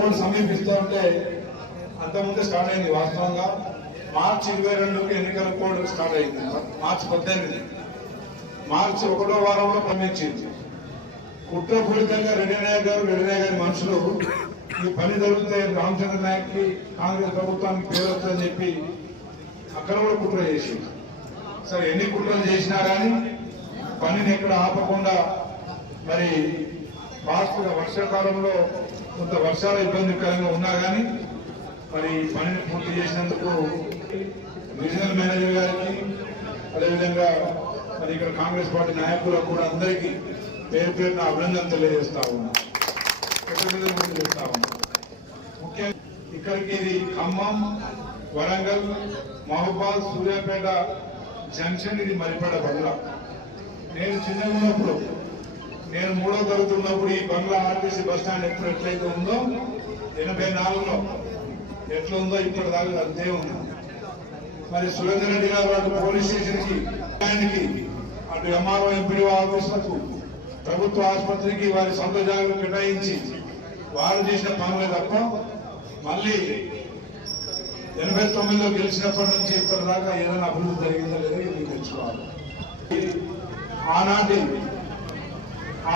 Code సమీపిస్తూ ఉంటే అంతకుముందే start అయింది. వాస్తవంగా మార్చి 22కి ఎన్నికల కోడ్ స్టార్ట్ అయింది. మార్చి 18 మార్చి 1వ వారంలో పంపించింది. కుట్రపూరితంగా రెడ్డి నాయక్ గారి మనుషులు ఈ పని జరిగితే రామచంద్ర నాయక్ కి కాంగ్రెస్ ప్రభుత్వానికి పేరు వస్తుందని చెప్పి అక్కడ కూడా కుట్ర చేసింది. సరే ఎన్ని కుట్రలు చేసినా కానీ పనిని ఎక్కడ ఆపకుండా మరి ఫాస్ట్గా వర్షాకాలంలో కొంత వర్షాల ఇబ్బందికరంగా ఉన్నా కానీ మరి పనిని పూర్తి చేసినందుకు రీజనల్ మేనేజర్ గారికి అదేవిధంగా మరి ఇక్కడ కాంగ్రెస్ పార్టీ నాయకులకు కూడా అందరికీ పేరు పేరున అభినందన తెలియజేస్తా ఉన్నాం. ముఖ్యంగా ఇక్కడికి ఇది ఖమ్మం, వరంగల్, మహబూబాద్, సూర్యాపేట జంక్షన్. ఇది మరిపేట బంగ్లా. నేను చిన్నగా ఉన్నప్పుడు, నేను 3వ తరగతి ఉన్నప్పుడు ఈ బంగ్లా ఆర్టీసీ బస్ స్టాండ్ ఎట్లయితే ఉందో 84లో ఎట్లా ఉందో ఇప్పటిదాకా అంతే ఉంది. మరి సురేందర్ రెడ్డి గారు అటు పోలీస్ స్టేషన్ కి, అటు ఎంఆర్ఓ ఎంపీడీ ఆఫీసులకు, ప్రభుత్వ ఆసుపత్రికి వారి సొంత జాగ్రత్తలు కేటాయించి వారు చేసిన పనులే తప్ప మళ్ళీ 89లో గెలిచినప్పటి నుంచి ఇప్పటిదాకా ఏదైనా అభివృద్ధి జరిగిందో లేదో మీరు తెలుసుకోవాలి.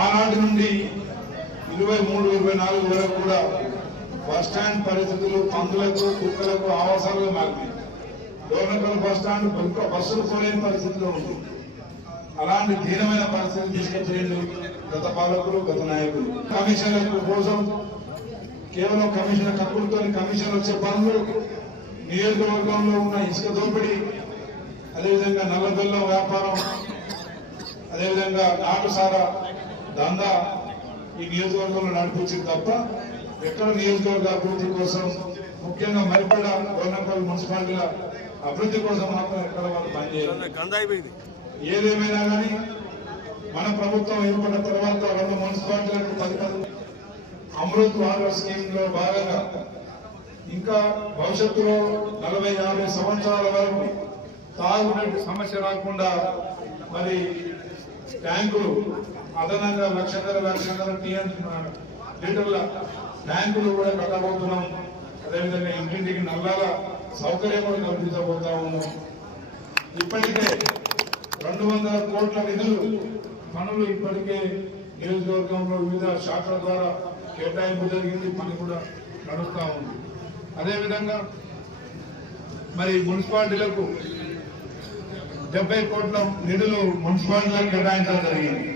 ఆనాటి నుండి 23, 24 వరకు కూడా బస్ స్టాండ్ పరిస్థితులు పందులకు, కుక్కలకు ఆవాసాలుగా మారినాయి. డోర్నకల్ బస్ స్టాండ్ బస్సులు కొలేని పరిస్థితిలో ఉంది. అలాంటి దీనమైన పరిస్థితులు తీసుకొచ్చేయండి గత పాలకులు, గత నాయకులు. కమిషన్ల కోసం కేవలం కమిషన్ కక్కులతో కమిషన్ వచ్చే పనులు, నియోజకవర్గంలో ఉన్న ఇసుక దోపిడీ, అదేవిధంగా నల్లబెల్లం వ్యాపారం, అదేవిధంగా నాటుసారా దందా ఈ నియోజకవర్గంలో నడిపించింది తప్ప ఎక్కడ నియోజకవర్గ అభివృద్ధి కోసం, ముఖ్యంగా మరిపడ డోర్నకల్ మున్సిపాలిటీల అభివృద్ధి కోసం మాత్రం ఎక్కడ వాళ్ళు పనిచేయాలి. ఏదేమైనా కానీ మన ప్రభుత్వం ఏర్పడిన తర్వాత 2 మున్సిపాలిటీలకు 10 అమృత్ వాటర్ స్కీమ్ లో భాగంగా ఇంకా భవిష్యత్తులో 40-50 సంవత్సరాల వరకు తాగునీటి సమస్య రాకుండా మరి ట్యాంకులు అదనంగా 1,00,000 లీటర్ల ట్యాంకులు కూడా కట్టబోతున్నాం. అదేవిధంగా ఇంటింటికి నల్లాల సౌకర్యం కూడా కల్పించబోతా ఉన్నాం. ఇప్పటికే 200 కోట్ల నిధులు పనులు ఇప్పటికే నియోజకవర్గంలో వివిధ శాఖల ద్వారా కేటాయింపు జరిగింది. పని కూడా నడుస్తూ ఉంది. అదేవిధంగా మరి మున్సిపాలిటీలకు 70 కోట్ల నిధులు మున్సిపాలిటీలకు కేటాయించడం జరిగింది.